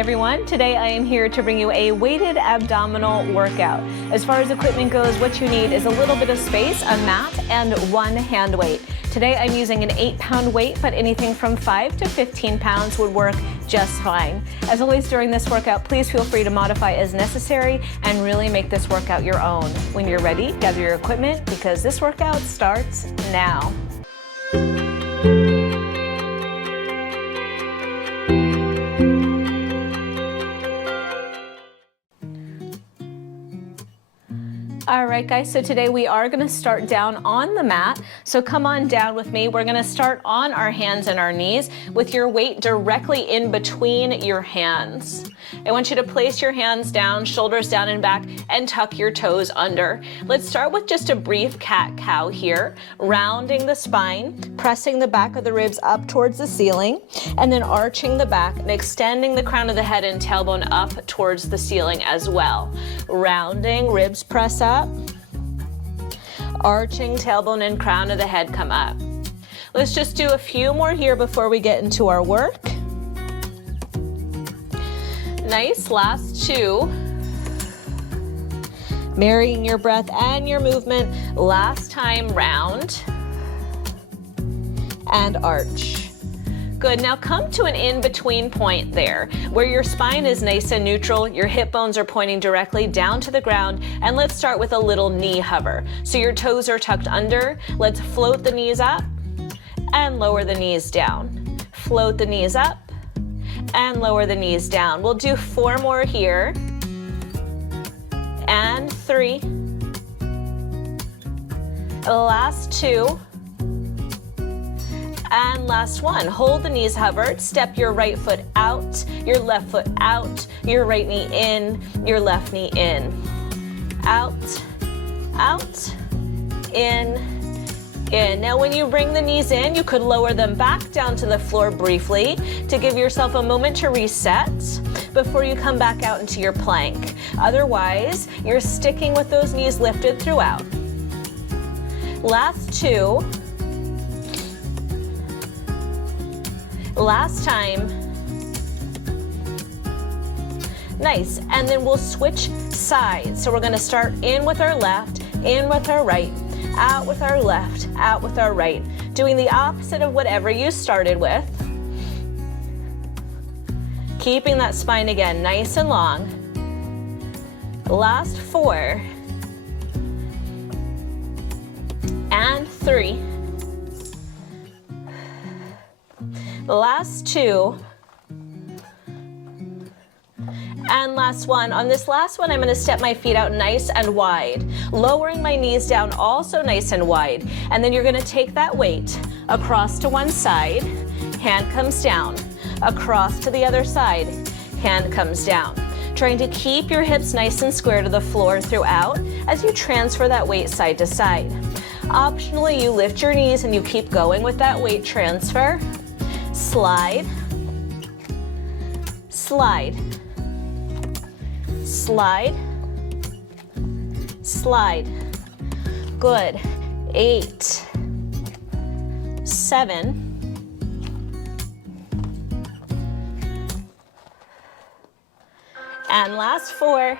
everyone, today I am here to bring you a weighted abdominal workout. As far as equipment goes, what you need is a little bit of space, a mat, and one hand weight. Today I'm using an 8-pound weight, but anything from 5 to 15 pounds would work just fine. As always during this workout, please feel free to modify as necessary and really make this workout your own. When you're ready, gather your equipment because this workout starts now. All right, guys, so today we are going to start down on the mat. So come on down with me. We're going to start on our hands and our knees with your weight directly in between your hands. I want you to place your hands down, shoulders down and back, and tuck your toes under. Let's start with just a brief cat-cow here, rounding the spine, pressing the back of the ribs up towards the ceiling, and then arching the back and extending the crown of the head and tailbone up towards the ceiling as well. Rounding, ribs press up. Arching, tailbone and crown of the head come up. Let's just do a few more here before we get into our work. Nice, last two. Marrying your breath and your movement. Last time, round and arch. Good, now come to an in-between point there, where your spine is nice and neutral, your hip bones are pointing directly down to the ground, and let's start with a little knee hover. So your toes are tucked under, let's float the knees up and lower the knees down. Float the knees up and lower the knees down. We'll do 4 more here, and 3, last 2, and last 1. Hold the knees hovered, step your right foot out, your left foot out, your right knee in, your left knee in. Out, out, in. Now when you bring the knees in, you could lower them back down to the floor briefly to give yourself a moment to reset before you come back out into your plank. Otherwise, you're sticking with those knees lifted throughout. Last 2. Last time. Nice, and then we'll switch sides. So we're gonna start in with our left, in with our right, out with our left, out with our right. Doing the opposite of whatever you started with. Keeping that spine again nice and long. Last 4. And 3. Last 2. And last 1. On this last one, I'm going to step my feet out nice and wide, lowering my knees down also nice and wide. And then you're going to take that weight across to one side, hand comes down, across to the other side, hand comes down. Trying to keep your hips nice and square to the floor throughout as you transfer that weight side to side. Optionally, you lift your knees and you keep going with that weight transfer. Slide, slide, slide, slide. Good. 8, 7, and last 4,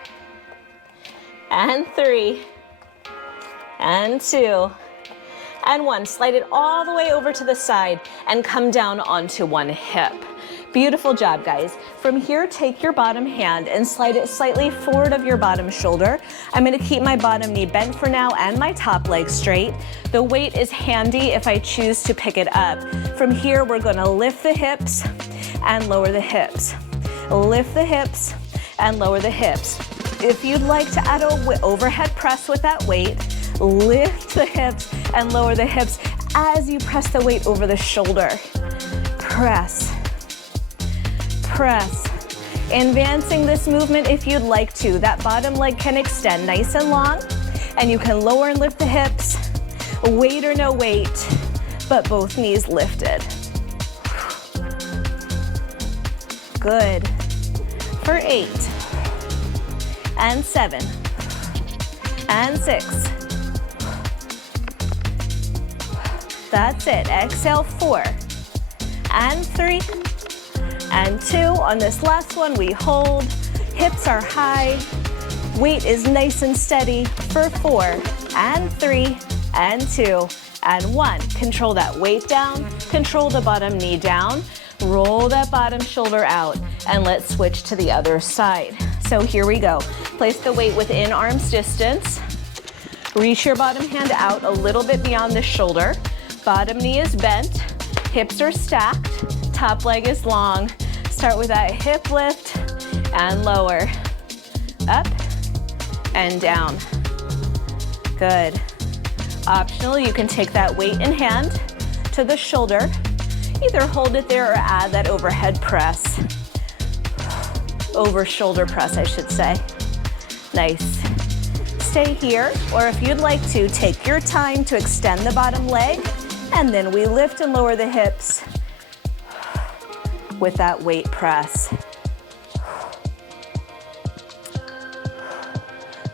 and 3, and 2, and 1. Slide it all the way over to the side and come down onto one hip. Beautiful job, guys. From here, take your bottom hand and slide it slightly forward of your bottom shoulder. I'm going to keep my bottom knee bent for now and my top leg straight. The weight is handy if I choose to pick it up. From here, we're going to lift the hips and lower the hips. Lift the hips and lower the hips. If you'd like to add an overhead press with that weight, lift the hips and lower the hips as you press the weight over the shoulder. Press, press. Advancing this movement if you'd like to. That bottom leg can extend nice and long, and you can lower and lift the hips, weight or no weight, but both knees lifted. Good. For 8, and 7, and 6. That's it. Exhale, 4, and 3, and 2. On this last one, we hold. Hips are high. Weight is nice and steady for 4, and 3, and 2, and 1. Control that weight down. Control the bottom knee down. Roll that bottom shoulder out, and let's switch to the other side. So here we go. Place the weight within arm's distance. Reach your bottom hand out a little bit beyond the shoulder. Bottom knee is bent. Hips are stacked. Top leg is long. Start with that hip lift and lower. Up and down. Good. Optional, you can take that weight in hand to the shoulder. Either hold it there or add that overhead press. Over shoulder press, I should say. Nice. Stay here, or if you'd like to, take your time to extend the bottom leg, and then we lift and lower the hips with that weight press.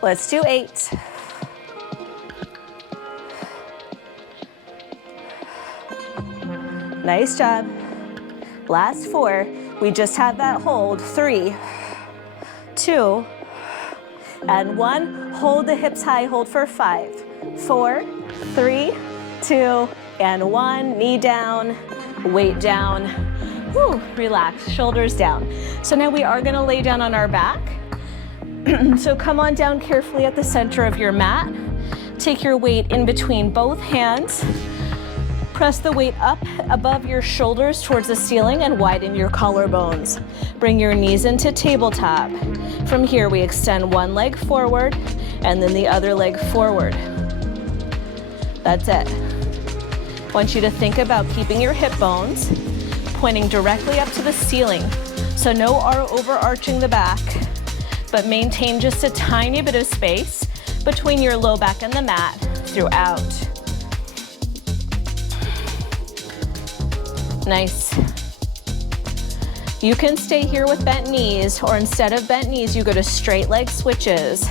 Let's do 8. Nice job. Last 4. We just had that hold. 3, 2, and 1. Hold the hips high. Hold for 5, 4, 3, 2, and 1. Knee down, weight down. Whew, relax, shoulders down. So now we are gonna lay down on our back. So come on down carefully at the center of your mat. Take your weight in between both hands. Press the weight up above your shoulders towards the ceiling and widen your collarbones. Bring your knees into tabletop. From here, we extend one leg forward and then the other leg forward. That's it. I want you to think about keeping your hip bones pointing directly up to the ceiling. So no overarching the back, but maintain just a tiny bit of space between your low back and the mat throughout. Nice. You can stay here with bent knees, or instead of bent knees, you go to straight leg switches.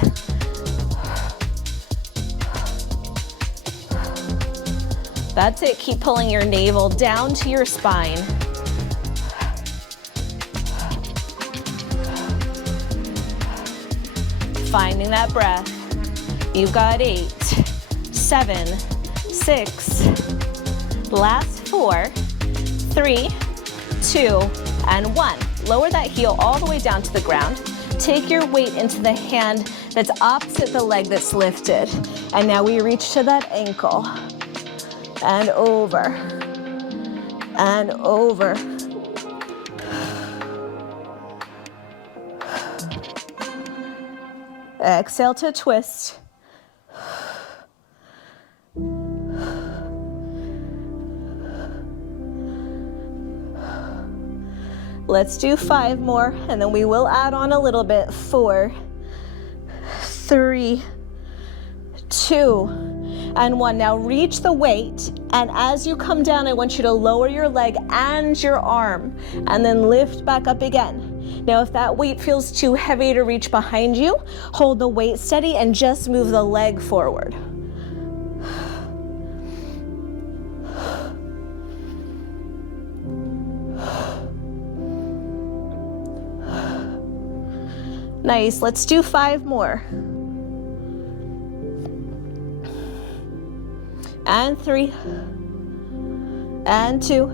That's it. Keep pulling your navel down to your spine. Finding that breath. You've got 8, 7, 6, last 4, 3, 2, and 1. Lower that heel all the way down to the ground. Take your weight into the hand that's opposite the leg that's lifted. And now we reach to that ankle. And over. And over. Exhale to twist. Let's do 5 more, and then we will add on a little bit. 4, 3, 2, and 1. Now reach the weight, and as you come down, I want you to lower your leg and your arm, and then lift back up again. Now, if that weight feels too heavy to reach behind you, hold the weight steady and just move the leg forward. Nice, let's do 5 more. And 3, and 2,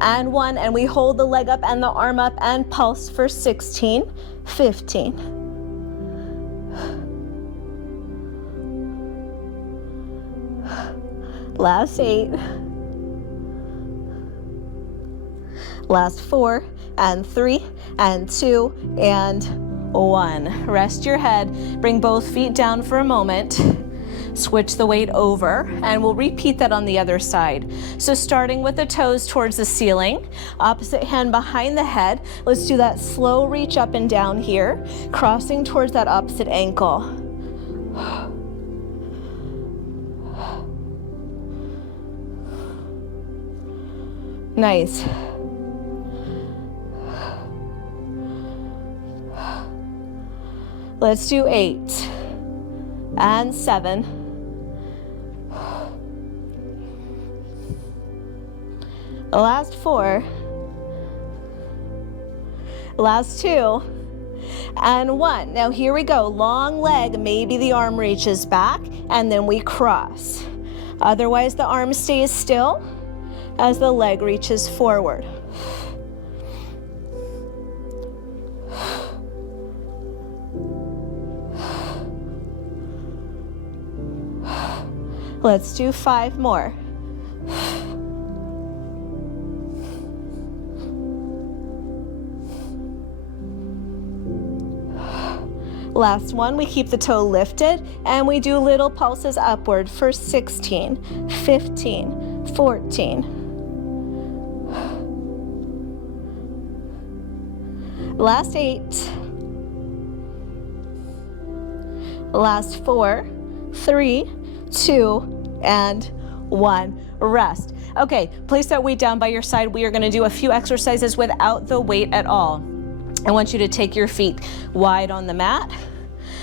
and 1, and we hold the leg up and the arm up and pulse for 16, 15. Last 8. Last 4, and 3, and 2, and 1. Rest your head, bring both feet down for a moment. Switch the weight over, and we'll repeat that on the other side. So starting with the toes towards the ceiling, opposite hand behind the head. Let's do that slow reach up and down here, crossing towards that opposite ankle. Nice. Let's do 8 and 7. The last 4 Last 2, and 1. Now here we go, long leg, maybe the arm reaches back, and then we cross. Otherwise, the arm stays still as the leg reaches forward. Let's do 5 more. Last one, we keep the toe lifted and we do little pulses upward for 16, 15, 14. Last 8. Last 4, 3, 2, and 1. Rest. Okay, place that weight down by your side. We are going to do a few exercises without the weight at all. I want you to take your feet wide on the mat.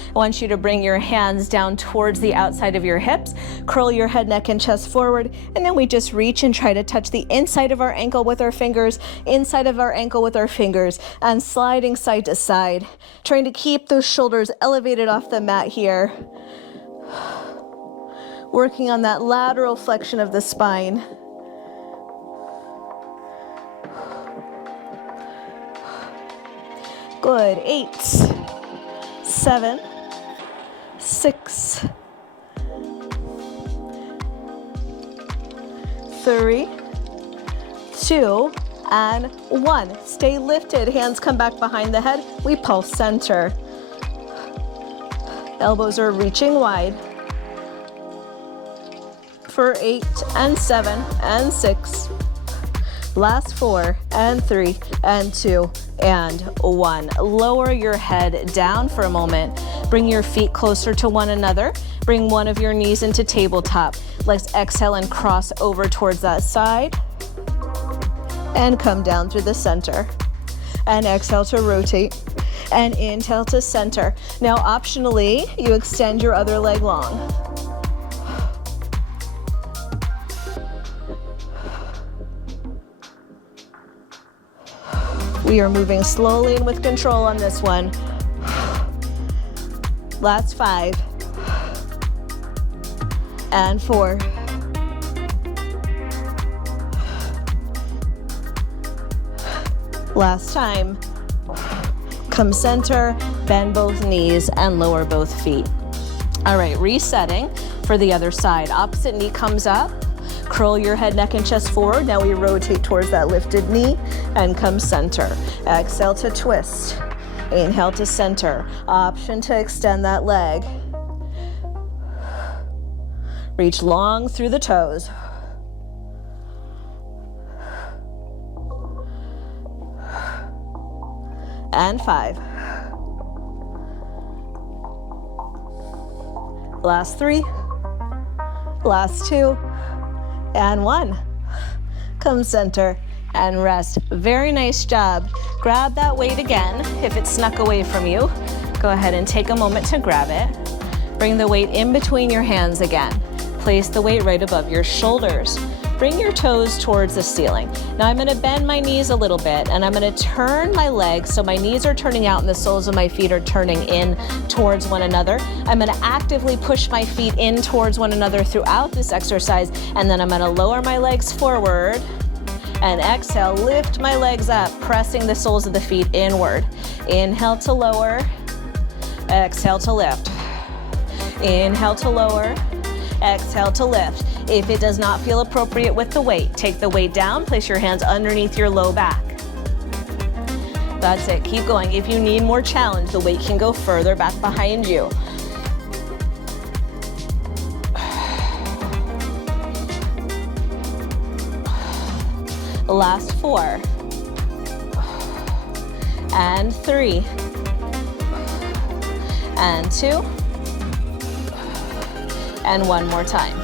I want you to bring your hands down towards the outside of your hips, curl your head, neck, and chest forward, and then we just reach and try to touch the inside of our ankle with our fingers, inside of our ankle with our fingers, and sliding side to side, trying to keep those shoulders elevated off the mat here. Working on that lateral flexion of the spine. Good. 8, 7, 6, 3, 2, and 1. Stay lifted. Hands come back behind the head. We pulse center. Elbows are reaching wide. For 8 and 7 and 6. Last 4 and 3 and 2 and 1. Lower your head down for a moment. Bring your feet closer to one another. Bring one of your knees into tabletop. Let's exhale and cross over towards that side. And come down through the center. And exhale to rotate. And inhale to center. Now optionally, you extend your other leg long. We are moving slowly and with control on this one. Last 5. And 4. Last time. Come center, bend both knees, and lower both feet. All right, resetting for the other side. Opposite knee comes up. Curl your head, neck, and chest forward. Now we rotate towards that lifted knee and come center. Exhale to twist. Inhale to center. Option to extend that leg. Reach long through the toes. And 5. Last 3. Last 2. And 1. Come center and rest. Very nice job. Grab that weight again. If it snuck away from you, go ahead and take a moment to grab it. Bring the weight in between your hands again. Place the weight right above your shoulders. Bring your toes towards the ceiling. Now I'm going to bend my knees a little bit and I'm going to turn my legs so my knees are turning out and the soles of my feet are turning in towards one another. I'm going to actively push my feet in towards one another throughout this exercise, and then I'm going to lower my legs forward and exhale, lift my legs up, pressing the soles of the feet inward. Inhale to lower, exhale to lift. Inhale to lower, exhale to lift. If it does not feel appropriate with the weight, take the weight down, place your hands underneath your low back. That's it, keep going. If you need more challenge, the weight can go further back behind you. Last 4. And 3. And 2. And 1 more time.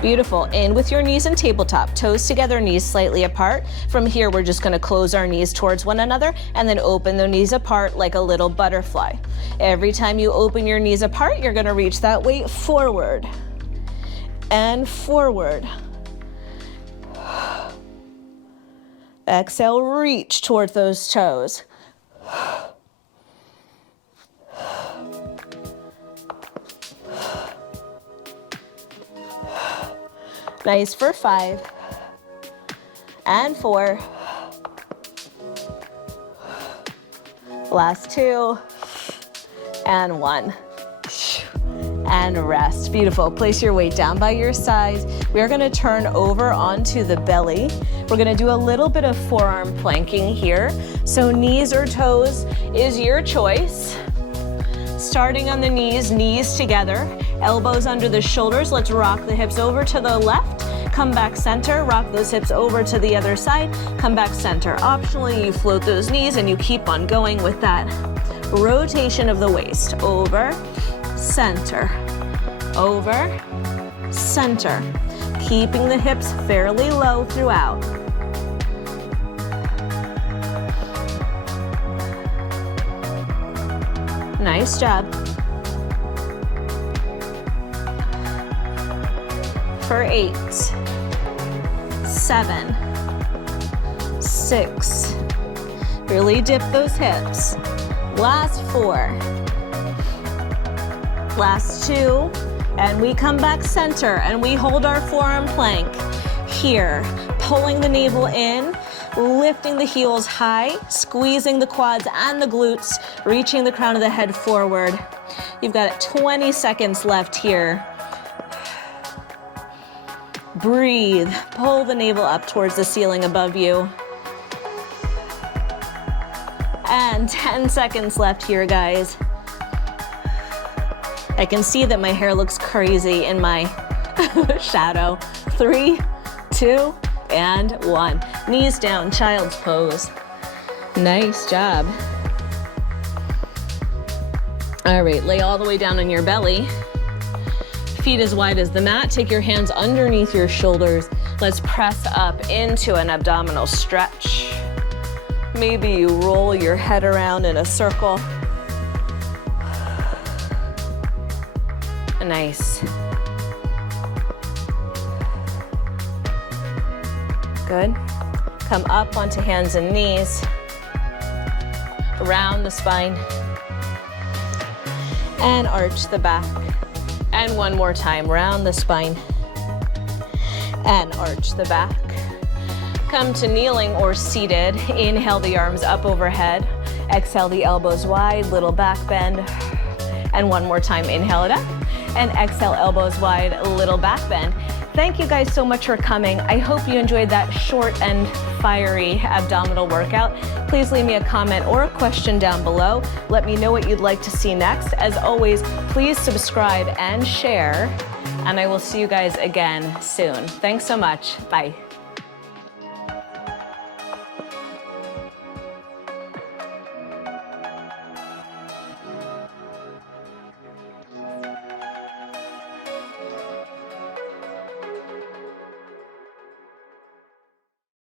Beautiful. In with your knees in tabletop, toes together, knees slightly apart. From here, we're just going to close our knees towards one another and then open the knees apart like a little butterfly. Every time you open your knees apart, you're going to reach that weight forward and forward. Exhale, reach towards those toes. Nice for 5 and 4. Last 2 and 1. And rest. Beautiful. Place your weight down by your sides. We are going to turn over onto the belly. We're going to do a little bit of forearm planking here. So knees or toes is your choice. Starting on the knees, knees together, elbows under the shoulders. Let's rock the hips over to the left. Come back center, rock those hips over to the other side. Come back center. Optionally, you float those knees and you keep on going with that rotation of the waist. Over, center, over, center. Keeping the hips fairly low throughout. Nice job. For 8, 7, 6. Really dip those hips. Last 4. Last 2. And we come back center and we hold our forearm plank here. Pulling the navel in, lifting the heels high, squeezing the quads and the glutes, reaching the crown of the head forward. You've got 20 seconds left here. Breathe, pull the navel up towards the ceiling above you. And 10 seconds left here, guys. I can see that my hair looks crazy in my shadow. 3, 2, and 1. Knees down, child's pose. Nice job. All right, lay all the way down on your belly. Feet as wide as the mat. Take your hands underneath your shoulders. Let's press up into an abdominal stretch. Maybe you roll your head around in a circle. Nice. Good. Come up onto hands and knees. Round the spine. And arch the back. And one more time, round the spine. And arch the back. Come to kneeling or seated. Inhale the arms up overhead. Exhale the elbows wide, little back bend. And one more time, inhale it up. And exhale, elbows wide, little back bend. Thank you guys so much for coming. I hope you enjoyed that short and fiery abdominal workout. Please leave me a comment or a question down below. Let me know what you'd like to see next. As always, please subscribe and share, and I will see you guys again soon. Thanks so much. Bye.